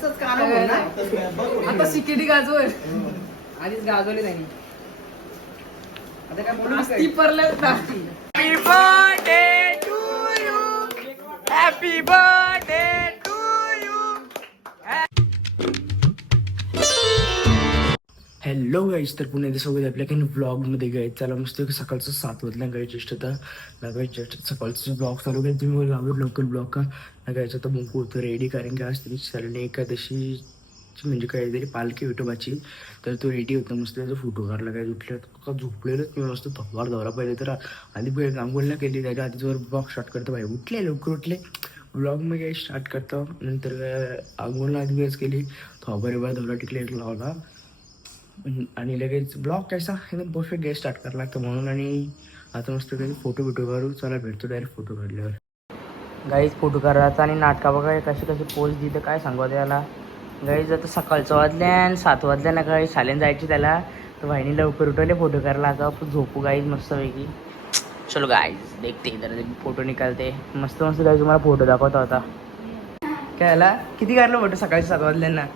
आता सिक्युरिटी गाजवर आधीच गाजवले त्यांनी. आता काय बोलू ती परले happy birthday to you, happy birthday to you. Hello guys, तर पुन्हा एकदा सोबत आपल्या काही ब्लॉगमध्ये गाईज. चला मस्त सकाळचं 7 वाजल्या गाईज. जस्ट आता गाईज जस्ट सकाळचं ब्लॉग चालू केलं. तुम्ही लवकर ब्लॉग का गायचं तर मुंकू होतं रेडी, कारण की आज तरी चालणे एकादशी म्हणजे काहीतरी पालखी विठोबाची. तर तो रेडी होता मस्त, त्याचा फोटो काढला. काय उठल्या का झोपलेलंच मी मस्त थकवार दौरा पहिले तर आधी आंघोळला केली. त्याच्या आधी जर ब्लॉग स्टार्ट करतो भाई, उठले लवकर उठले ब्लॉग मी काही स्टार्ट करतो. नंतर आंघोळला आधी वेळेस केली, थोबा दौरा टिकले लावला आणि लगेच ब्लॉग कसा एकदम परफेक्ट गेस्ट स्टार्ट करायला लागतं म्हणून. आणि आता मस्त काही फोटो काढू. चला भेटतो डायरेक्ट फोटो काढल्यावर. गाईज फोटो काढायचा आणि नाटका बघा कशी पोज दिलं काय सांगू त्याला. गाईज आता सकाळचं वाजल्या 7 वाजल्या ना काही शाळेत जायची त्याला, तर भाईने लवकर उठवले फोटो करायला. आता आपण झोपू गाईज मस्तपैकी. चलो गाईज देखते इधर फोटो निकालते मस्त गाईज. तुम्हाला फोटो दाखवता होता काय आला किती काढलं फोटो सकाळी 7 वाजल्यांना.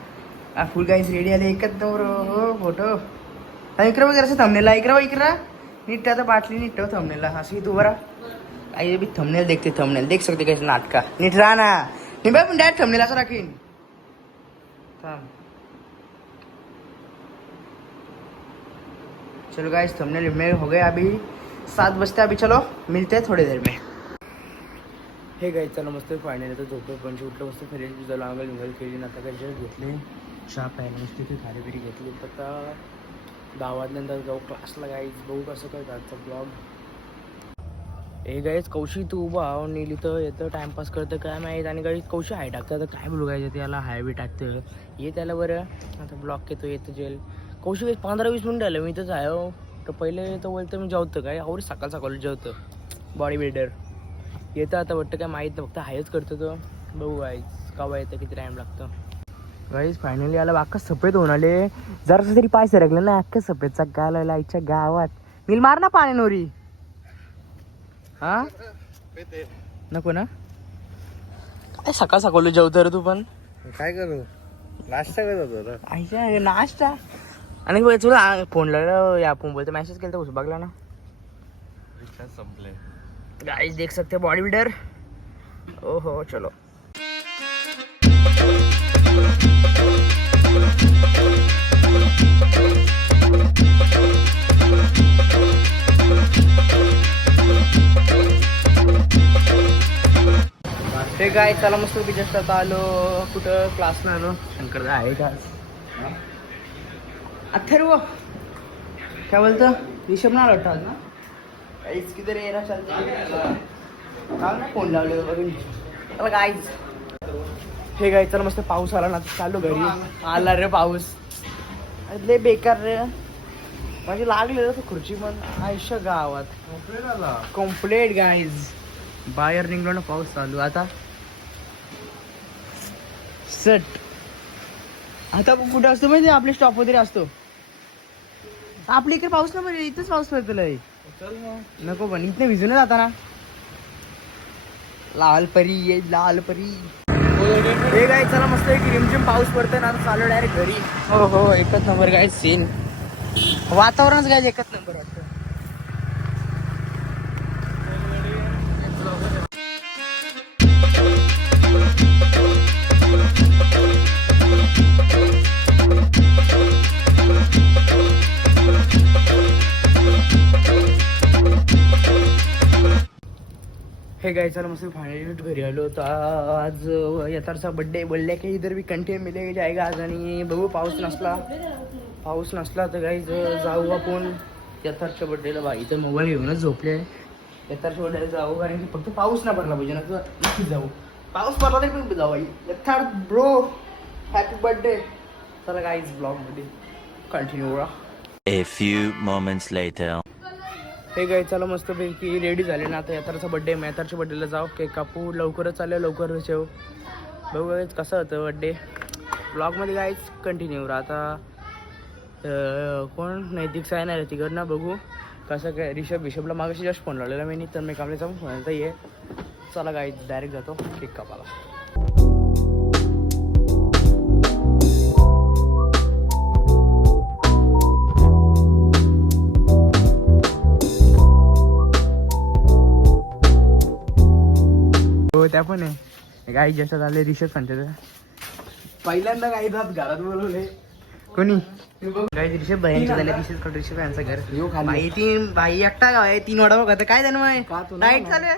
फुल गाईज रेडी आले एकच नंबर हो फोटो. इकडं वगैरे असं थंबनेला इकडं नीट आता बाटली नीट ठेव थंबनेला असं तू बरा. आई भी थंबनेल देखते, थंबनेल देख सकते कैसे नाटका नीट रहा ना. नहीं भाई डायरेक्ट थंबनेल असं राखीन. चलो गाइस थंबनेल में हो गया. अभी 7 बजते, अभी चलो मिलते हैं थोड़ी देर में. हे गाइस चला मस्त फायनली तर झोपलो पंच उठलं मस्त फ्रेंड झालं अंगल केली. आता काय जेवण घेतले चहा प्यायला मस्त ते खारीबिरी घेतली. तर आता 10 वाजल्यानंतर जाऊ क्लासला. गाईज बघू कसं काय आजचा ब्लॉग. हे गाईज कौशी तू उभा नेली तर येतं टाइमपास करतं काय माहीत. आणि गाईज कौशी हाय टाकतं तर काय बोलू गायचं त्याला हाय बी टाकतं ये त्याला बरं. आता ब्लॉग येतो जेल कौशी काही 15-20 मिनिटं आलं मी इथंच आहे हो. तर पहिले तर बोलतं मी जेवतं काय और सकाळ जेवतं बॉडी बिल्डर येतं. आता वाटतं काय माहीत नाही, फक्त हायच करतं तो. बघू गाईज कवा येतं किती टाईम लागतं. गाईज फायनली आला अख्खा सफेद होऊन आले. जरासं तरी पाय सरकलं ना अख्खा सफेदचा गालायला आईच्या गावात. मिल मार ना पाणी नोरी हा नको ना. काय सकाळ जेवतो रे तू पण काय करू नाश्ता करत होतो आईच्या नाश्ता. आणि तुला फोन लावला या फोन बोलतो मेसेज केला तर बघला ना. संपले गाइस देख सकते बॉडी बिल्डर. ओहो चलो ते काय चला मस्त जस्ट आता आलो कुठं क्लासला आलो. शंकर आहे का अथर्व काय बोलतं रिषभ ना वाटतं आज ना काहीच किती रे येणार चालतं का ना फोन लावले बघून. चला गाईज हे गाय चला मस्त पाऊस आला ना चालू घरी. आला रे पाऊस लय बेकार रे म्हणजे लागले तसं खुर्ची पण आयुष्य गावात कम्प्लेट गाईज. बाहेर निघलो ना पाऊस चालू आता सट. आता कुठे असतो माहिती आपले स्टॉप वगैरे असतो आपल्या इकडे पाऊस ना म्हणजे इथेच पाऊस पडतो लय. नको पण इथनं भिजून जाता ना लाल परी ये लाल परी. हे काय चला मस्त एक रिमझिम पाऊस पडतोय ना चालू डायरेक्ट घरी. हो हो एकच नंबर काय सीन वातावरणच काय एकच नंबर वाटतं. हे गाय चला मस्त फायनली घरी आलो. तर आज यथारचा बड्डे बोलले की इधर भी कंटिन्यू मिले जाएगा आज. आणि बघू पाऊस नसला तर गाईज जाऊ आपण यथार्थच्या बड्डेला. बाई तर मोबाईल घेऊनच झोपले. यथार्थच्या बड्डेला जाऊ कारण की फक्त पाऊस नाही पडला पाहिजे ना तर नक्कीच जाऊ. पाऊस पडला तरी पण जाऊ बाई. यथार्थ ब्रो हॅपी बड्डे. चला गाईज ब्लॉगमध्ये कंटिन्यू राहा. A few moments later. हे गाय चला मस्तपैकी रेडी झाले ना आता यथार्थचा बड्डे. यथार्थच्या बड्डेला जाऊ केक कापू लवकरच चालेल लवकरच येऊ. बघू गाईज कसं होतं बड्डे ब्लॉगमध्ये गाईज कंटिन्यू राहा. आता कोण नैतिक साय नाही तिकडनं बघू कसं काय. रिषभला मागाशी जस्ट फोन लावलेला मी तर मी कामले जाऊन फोन ये. चला गाईज डायरेक्ट जातो केक कापाला. भैया पण आहे. गाई जसं झाले रिषभ सांगते पहिल्यांदा काही घरात बोलवले कोणी गाई रिषभ भैयांच्या झाले रिषभ यांचं घर बाई एकटा गाव आहे 3 वडापाव खात काय झालं मग डाएट चालू आहे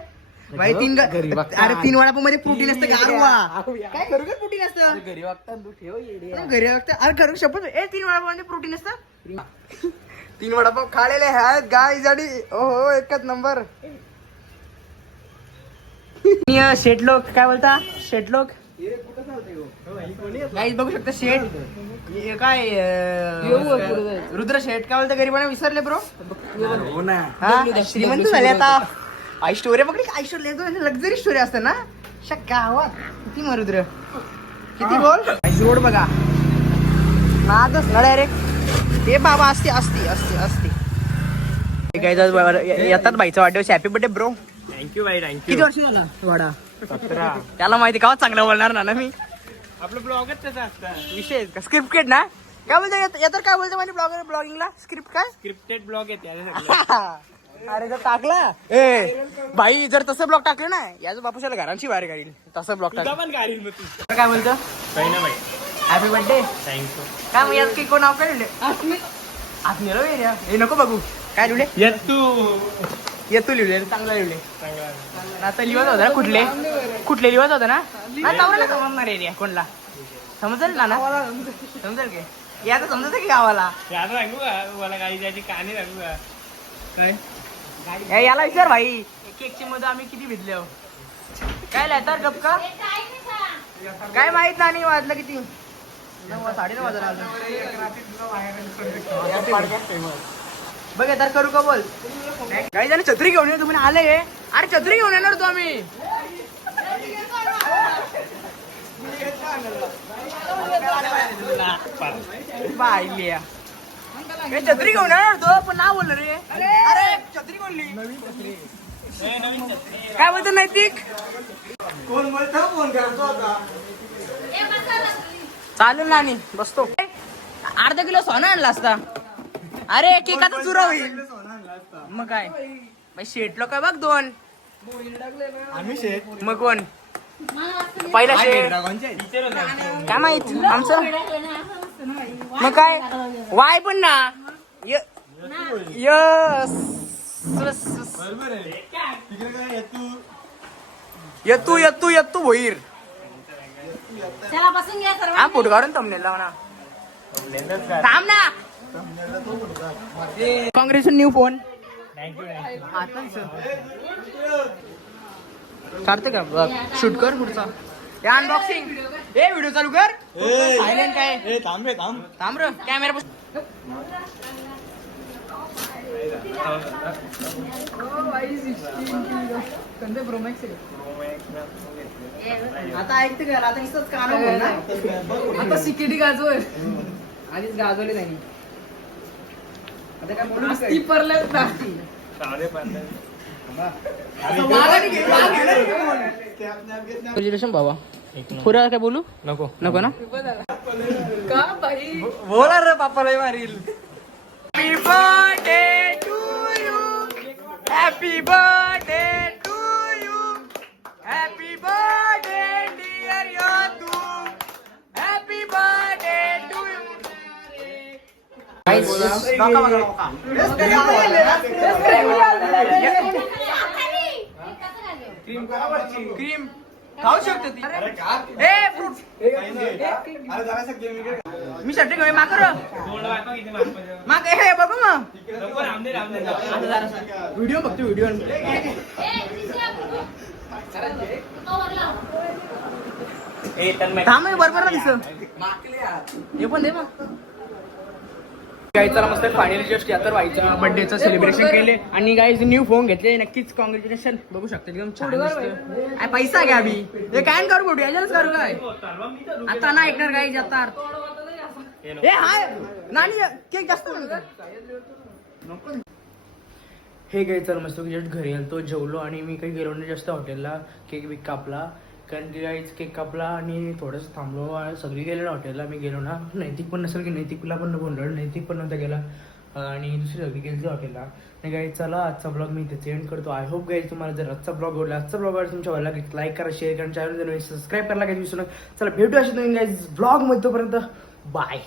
बाई 3 अरे 3 वडापाव मध्ये प्रोटीन असतं गारवा काय करू का प्रोटीन असतं घरी वागता तू ठेव येडे. घरी वागतं अरे करू शपथ 3 वडापाव मध्ये प्रोटीन असतं 3 वडापाव खालेले आहेत गाय जाडी ओहो एकच नंबर शेट लोक काय बोलता शेट लोक गाईज बघू शकता शेट काय रुद्र शेट काय बोलता गरीबांना विसरले ब्रो हो ना हा श्रीमंत झाले आता आई स्टोरी बघली आई स्टोरी लक्झरी स्टोरी असते ना गावात किती मग रुद्र किती बोल रोड बघा नादच ना डायरेक्ट ते बाबा असते असते असते असते येतात बाईचा वाढदिवस हॅपी बर्थडे ब्रो थँक्यू बाई थँक्यू. किती वर्ष झाला वाडा 17. त्याला माहिती का चांगलं बोलणार ना मी आपलं ब्लॉगच त्याचा असतं. विषय स्क्रिप्टेड ना काय बोलतो येतर काय बोलतो माहिती ब्लॉगिंगला स्क्रिप्ट काय स्क्रिप्टेड ब्लॉग येते आता सगळं. अरे जर टाकला ए भाई जर तसं ब्लॉग टाकलं ना याचं बापूशाला घरांची बाहेर काढील तसं ब्लॉग तुझा टाक पण गाडी मग तू काय बोलतो काही ना बाई हॅपी बर्थडे थँक्यू. काय मग यात काही कोण नाव काय लिहिले आत्मीय हे नको बघू काय लिहिले येत तू येतो लिहिले चांगला लिहिले चांगला आता लिहत होता ना कुठले लिहत होता ना नवऱ्याला समजणार एरिया कोणला समजेल ना समजेल की आता समजत की गावाला याद सांगू का मला काही त्याची कहाणी सांगू का काय याला विचार भाई केकची मध्ये आम्ही किती भिजले हो काय लिहायतात गपका काय माहित नाही वाजलं किती 9:30 वाजला बघ तर करू का बोल काही जण छत्री घेऊन येतो म्हणे आले अरे छत्री घेऊन येणार तो आम्ही पाहिली छत्री घेऊन येणार तो पण ना बोललो रे अरे छत्री कोणली काय बोलतो नैतिक कोण बोलतो फोन करतो आता चालेल ना आणि बसतो अर्धा किलो सोनं आणला असता अरे केक आता चुरा होईल मग काय बाई शेटलो काय बघ 2 आम्ही शेत मग कोण पहिला शेट काय माहित आमचं मग काय वाय पण ना यस बरोबर आहे तिकडे काय येतू भोईर चला बसून घ्या सर्व हा फोटो काढून थंबनेल लावना थांब ना काँग्रेसन न्यू फोन काढते का शूट कर पुढचा अनबॉक्सिंग ए व्हिडिओ चालू कर सायलेंट काय थांब रे थांब थांब रे कॅमेरा आता ऐकते का आता नुसतंच काना बोल ना आता सिक्युरिटी गाजवय आधीच गाजवले नाही आता काय बोलू ती परले कॉंग्रॅच्युलेशन बाबा पुरा काय बोलू नको नको ना का भाई बोला रे बापाला मारील happy birthday to you happy birthday to you happy birthday dear you happy birthday to you cream खाऊ शकतो ती ए फ्रूट मी शर्ट घेऊ माग माग हे बघू मग व्हिडिओ बघतो व्हिडिओ थांब बरोबर ना दिसत हे पण दे मग गाईचा मस्त फायनली जस्ट या तर व्हायचं बर्थडेचं सेलिब्रेशन केले आणि गाईज न्यू फोन घेतले नक्कीच कॉंग्रॅच्युलेशन बघू शकता एकदम छान दिसतं. पैसा घ्या अभि हे काय करू कुठे याच्याच करू काय आता ना ऐकणार गाईज आता हे हाय नानी केक जास्त म्हणतो हे काय चल मस्त जस्ट घरी आलतो जेवलो आणि मी काही गेलो नाही जास्त हॉटेलला केक बिक कापला कारण की गाईज केक कापला आणि थोडंसं थांबलो सगळी गेले ना हॉटेलला मी गेलो ना नैतिक पण नसेल की नैतिकला पण बोललो नैतिक पण नव्हता गेला आणि दुसरी सगळी गेली हॉटेलला. आणि गाईज चला आजचा ब्लॉग मी इथे एंड करतो. आय होप गाईज तुम्हाला जर आजचा ब्लॉग आवडला, आजचा ब्लॉग आवडला तुमच्या वाला लाईक करा, शेअर करा, चॅनल सबस्क्राईब करायला काही विसरू नका. चला भेटू अशा नवीन गाईज ब्लॉग मध्ये. तोपर्यंत बाय.